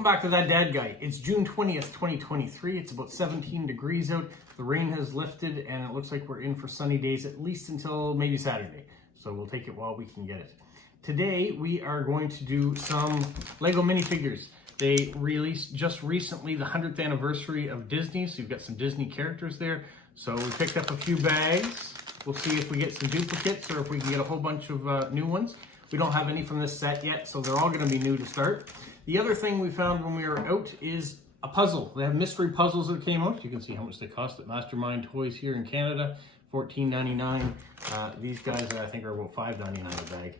Welcome back to That Dad Guy. It's June 20th, 2023. It's about 17 degrees out. The rain has lifted and it looks like we're in for sunny days at least until maybe Saturday. So we'll take it while we can get it. Today we are going to do some Lego minifigures. They released just recently the 100th anniversary of Disney, so you've got some Disney characters there. So we picked up a few bags. We'll see if we get some duplicates or if we can get a whole bunch of new ones. We don't have any from this set yet, so they're all going to be new to start. The other thing we found when we were out is a puzzle. They have mystery puzzles that came out. You can see how much they cost at Mastermind Toys here in Canada, $14.99. These guys, I think, are about $5.99 a bag.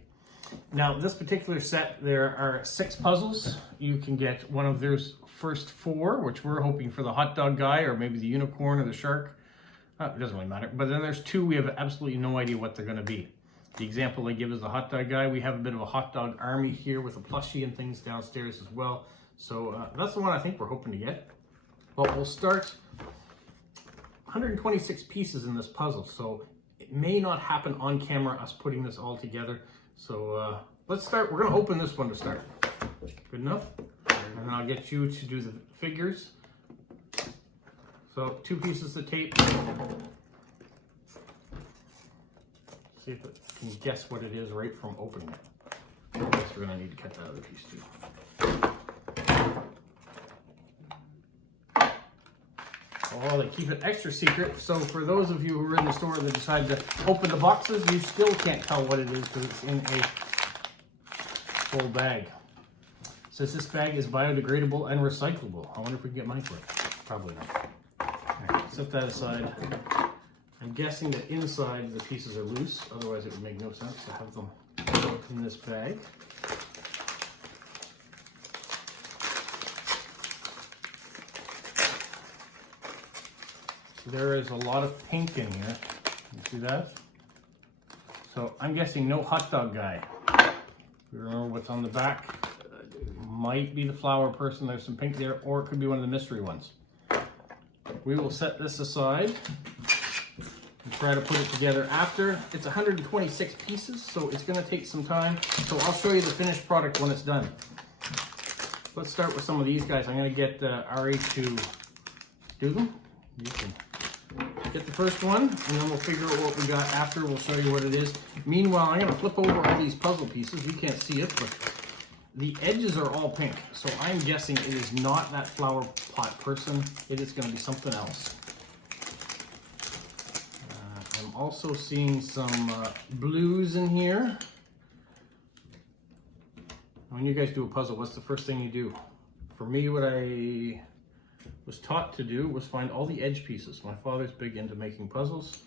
Now, this particular set, there are 6 puzzles. You can get one of their first 4, which we're hoping for the hot dog guy or maybe the unicorn or the shark. It doesn't really matter. But then there's 2 we have absolutely no idea what they're going to be. The example they give is the hot dog guy. We have a bit of a hot dog army here with a plushie and things downstairs as well. So that's the one I think we're hoping to get. But we'll start 126 pieces in this puzzle. So it may not happen on camera, us putting this all together. So let's start. We're going to open this one to start. Good enough? And then I'll get you to do the figures. So 2 pieces of tape. See if it can guess what it is right from opening it. I guess we're going to need to cut that other piece too. Oh, they keep it extra secret. So for those of you who are in the store that decide to open the boxes, you still can't tell what it is because it's in a full bag. It says this bag is biodegradable and recyclable. I wonder if we can get mine for it. Probably not. All right, set that aside. I'm guessing that inside the pieces are loose, otherwise it would make no sense to have them in this bag. So there is a lot of pink in here. You see that? So I'm guessing no hot dog guy. You remember what's on the back? Might be the flower person. There's some pink there, or it could be one of the mystery ones. We will set this aside and try to put it together after. It's 126 pieces, so it's going to take some time. So I'll show you the finished product when it's done. Let's start with some of these guys. I'm going to get Ari to do them. You can get the first one, and then we'll figure out what we got after. We'll show you what it is. Meanwhile, I'm going to flip over all these puzzle pieces. You can't see it, but the edges are all pink. So I'm guessing it is not that flower pot person. It is going to be something else. I'm also seeing some blues in here. When you guys do a puzzle, what's the first thing you do? For me, what I was taught to do was find all the edge pieces. My father's big into making puzzles.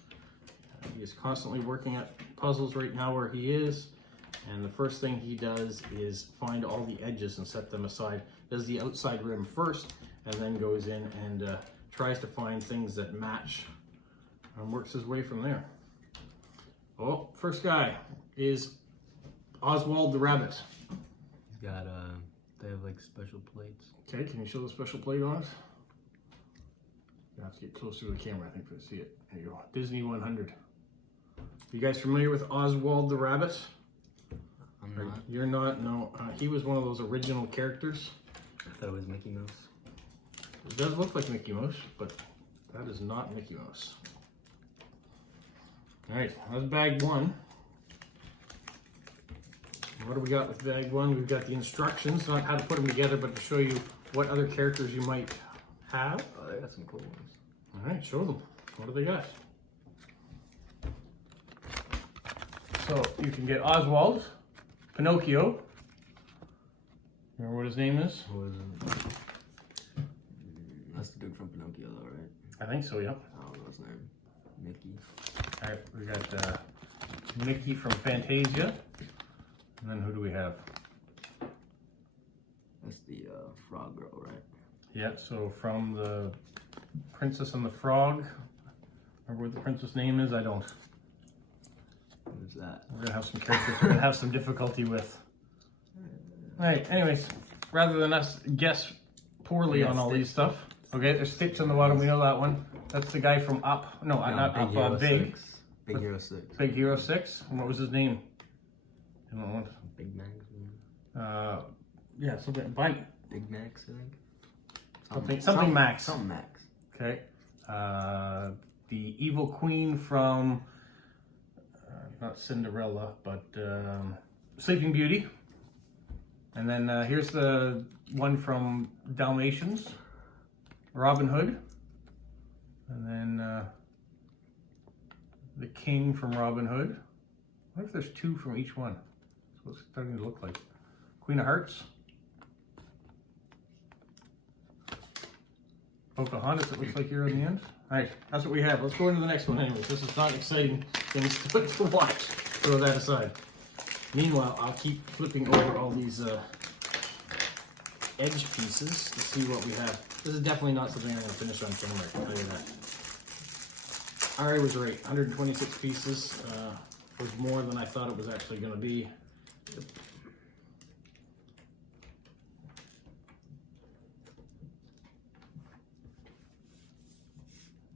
He is constantly working at puzzles right now where he is. And the first thing he does is find all the edges and set them aside. Does the outside rim first, and then goes in and tries to find things that match and works his way from there. Oh, first guy is Oswald the rabbit. He's got, they have like special plates. Okay, can you show the special plate on it? You have to get closer to the camera, I think, to see it. There you go. Disney 100. You guys familiar with Oswald the rabbit? I'm not. You're not? No. He was one of those original characters. I thought it was Mickey Mouse. It does look like Mickey Mouse, but that is not Mickey Mouse. All right, that's bag 1. What do we got with bag 1? We've got the instructions, not how to put them together, but to show you what other characters you might have. Oh, they got some cool ones. All right, show them. What do they got? So you can get Oswald, Pinocchio. Remember what his name is? What was it? That's the dude from Pinocchio, though, right? I think so, yep. I don't know his name. Mickey. All right, we got Mickey from Fantasia. And then who do we have? That's the frog girl, right? Yeah, so from the Princess and the Frog. Remember what the princess name is? I don't. Who's that? We're gonna have some characters we're gonna have some difficulty with. All right, anyways, rather than us guess poorly on all these stuff. Okay, there's Stitch on the bottom, we know that one. That's the guy from Up. No, not Up, Big. Big Hero 6. Big Hero 6? And what was his name? I don't know what. Big Magazine. Yeah, so Big Max, I think. Something Max. Something Max. Okay. The Evil Queen from, not Cinderella, but Sleeping Beauty. And then here's the one from Dalmatians, Robin Hood. And then the King from Robin Hood. I wonder if there's two from each one. That's what it's starting to look like. Queen of Hearts. Pocahontas, it looks like here in the end. Alright, that's what we have. Let's go into the next one anyways. This is not exciting things to watch. Throw that aside. Meanwhile, I'll keep flipping over all these edge pieces to see what we have. This is definitely not something I'm going to finish on camera, I can tell you that. Ari was right, 126 pieces was more than I thought it was actually going to be.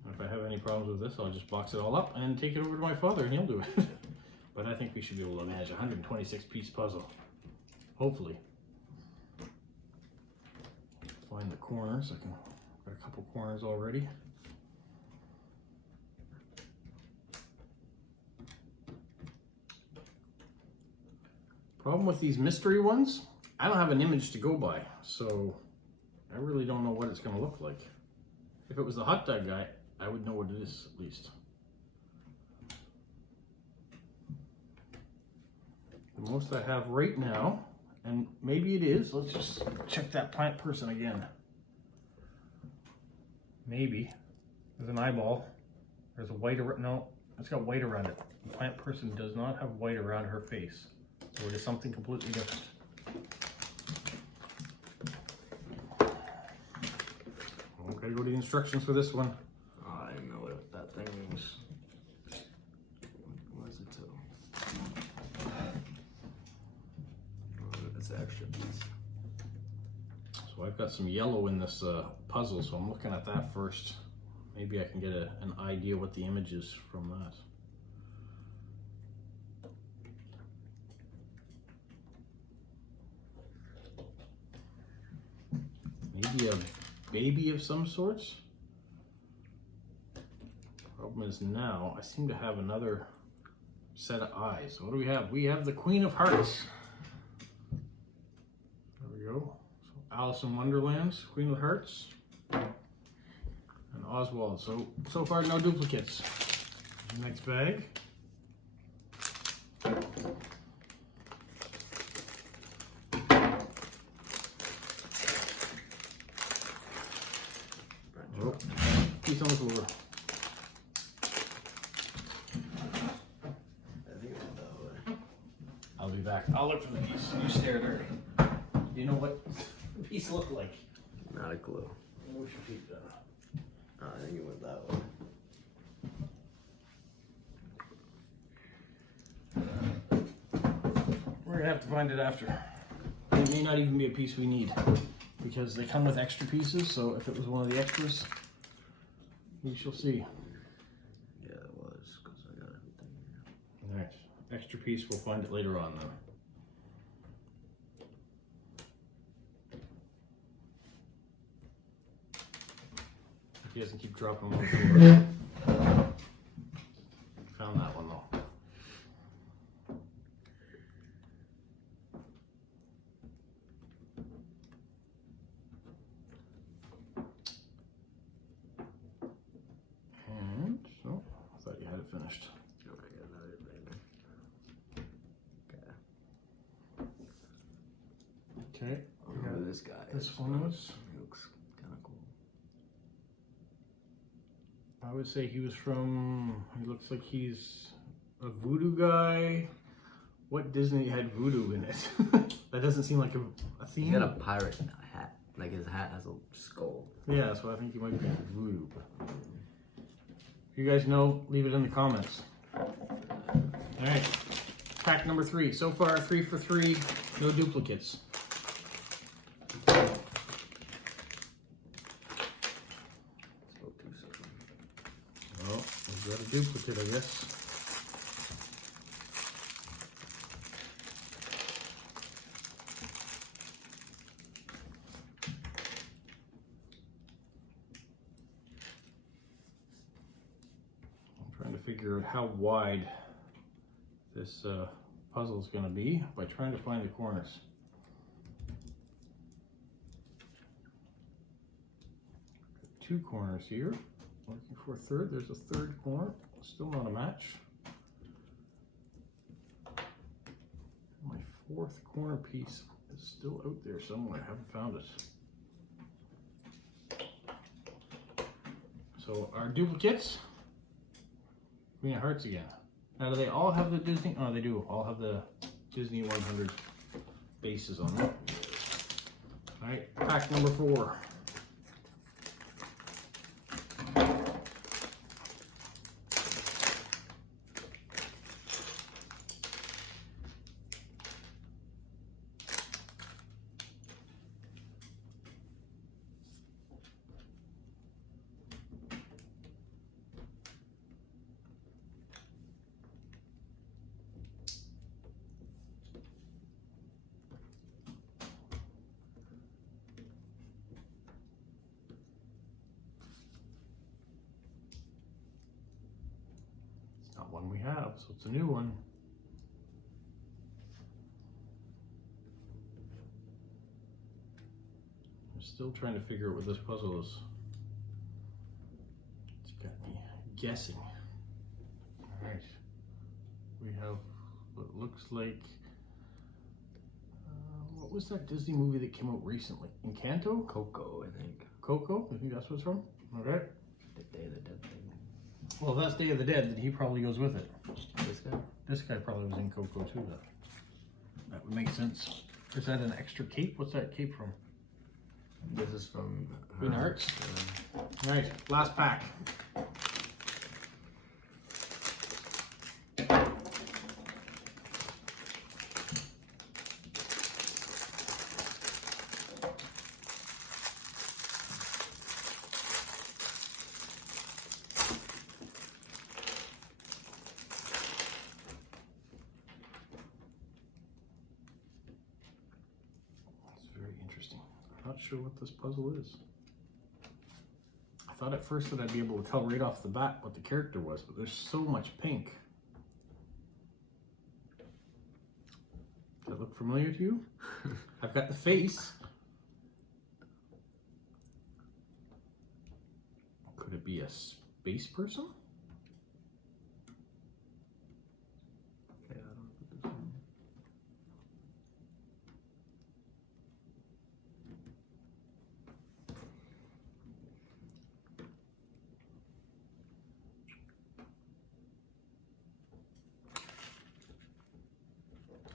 If I have any problems with this, I'll just box it all up and take it over to my father and he'll do it. But I think we should be able to manage a 126 piece puzzle. Hopefully. Find the corners. I can got a couple corners already. Problem with these mystery ones, I don't have an image to go by, so I really don't know what it's going to look like. If it was the hot dog guy, I would know what it is at least. The most I have right now, and maybe it is, let's just check that plant person again. Maybe. There's an eyeball. There's a white around, no, it's got white around it. The plant person does not have white around her face. So it is something completely different. Okay, go to the instructions for this one. Oh, I didn't know what that thing means. What is it too? Oh, it's an extra piece. So I've got some yellow in this puzzle, so I'm looking at that first. Maybe I can get an idea what the image is from that. Maybe a baby of some sorts. Problem is now I seem to have another set of eyes. What do we have? We have the Queen of Hearts. There we go. So Alice in Wonderland's Queen of Hearts. And Oswald. So far no duplicates. Next bag. Oh, piece on the floor. I'll be back. I'll look for the piece. You stare dirty. Do you know what the piece looked like? Not a clue. We should keep that. Oh, I think it went that way. We're gonna have to find it after. It may not even be a piece we need because they come with extra pieces. So if it was one of the extras, we shall see. Yeah, it was because I got everything here. All right, extra piece. We'll find it later on then. If he doesn't keep dropping them on the floor. Found that one though. And so, I thought you had it finished. Oh, I got another thing. Okay. Okay. I don't know who this guy This is, one but was? He looks kind of cool. I would say he was from, he looks like he's a voodoo guy. What Disney had voodoo in it? That doesn't seem like a theme. He's got a pirate hat. Like his hat has a skull. Yeah, so I think he might be voodoo. But if you guys know, leave it in the comments. Alright, pack number 3. So far, 3 for 3, no duplicates. Well, we've got a duplicate, I guess. figure out how wide this puzzle is going to be by trying to find the corners. Two corners here. Looking for a third. There's a third corner. Still not a match. My fourth corner piece is still out there somewhere. I haven't found it. So our duplicates, Queen of Hearts again. Now do they all have the Disney? Oh, they do all have the Disney 100 bases on them. All right, pack number 4. Not one we have, so it's a new one. I'm still trying to figure out what this puzzle is. It's got me guessing. All right, we have what looks like, what was that Disney movie that came out recently? Encanto? Coco, I think. Coco? I think that's what it's from. Okay. The Day of the Dead thing. Well, if that's Day of the Dead, then he probably goes with it. This guy? This guy probably was in Coco too, though. That would make sense. Is that an extra cape? What's that cape from? This is from Queen of Hearts. All right, last pack. Not sure what this puzzle is. I thought at first that I'd be able to tell right off the bat what the character was, but there's so much pink. Does that look familiar to you? I've got the face. Could it be a space person?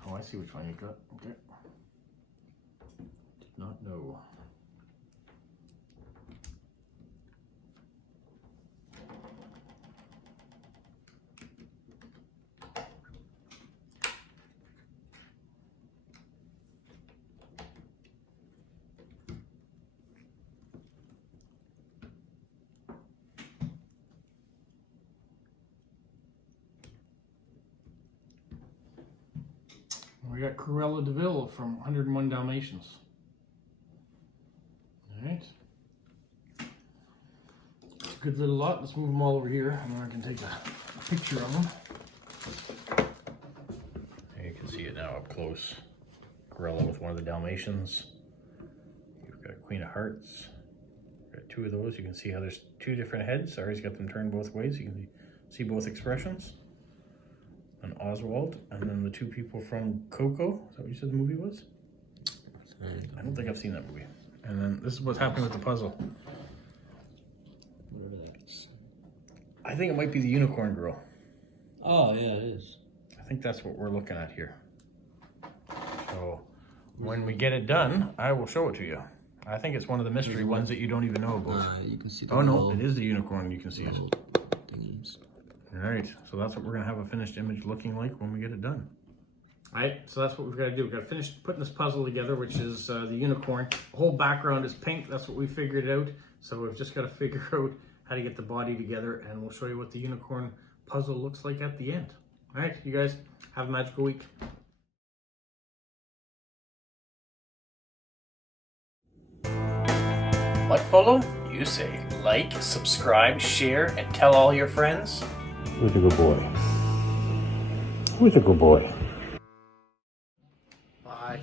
Oh, I see which one you got. Okay. Did not know. We got Cruella de Vil from 101 Dalmatians. All right. It's a good little lot. Let's move them all over here and then I can take a picture of them. There you can see it now up close. Cruella with one of the Dalmatians. You've got Queen of Hearts. Got 2 of those. You can see how there's 2 different heads. Ari's got them turned both ways. You can see both expressions. And Oswald, and then the 2 people from Coco. Is that what you said the movie was? I don't think I've seen that movie. And then this is what's happening with the puzzle. I think it might be the unicorn girl. Oh, yeah, it is. I think that's what we're looking at here. So when we get it done, I will show it to you. I think it's one of the mystery ones that you don't even know about. You can see the no, it is the unicorn. You can see it. thingies. All right, so that's what we're gonna have a finished image looking like when we get it done. All right, so that's what we've got to do. We've got to finish putting this puzzle together, which is the unicorn. The whole background is pink. That's what we figured out. So we've just got to figure out how to get the body together, and we'll show you what the unicorn puzzle looks like at the end. All right, you guys have a magical week. What, Polo? You say like, subscribe, share, and tell all your friends? Who's a good boy? Who's a good boy? Bye.